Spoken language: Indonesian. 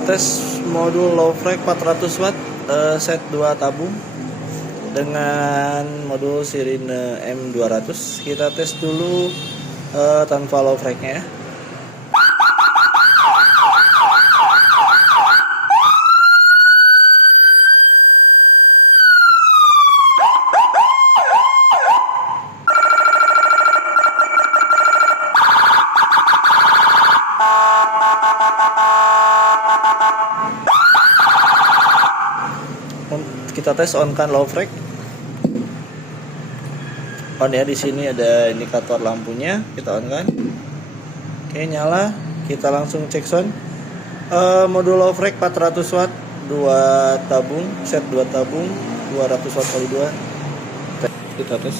tes modul low freq 400 watt set 2 tabung dengan modul Sirine M200. Kita tes dulu tanpa low freq-nya ya. Kita tes on kan low freq. On ya, di sini ada indikator lampunya, kita on kan. Oke, nyala. Kita langsung cek sound. Modul low freq 400 watt, 2 tabung, set 2 tabung, 200 watt kali 2. Kita tes.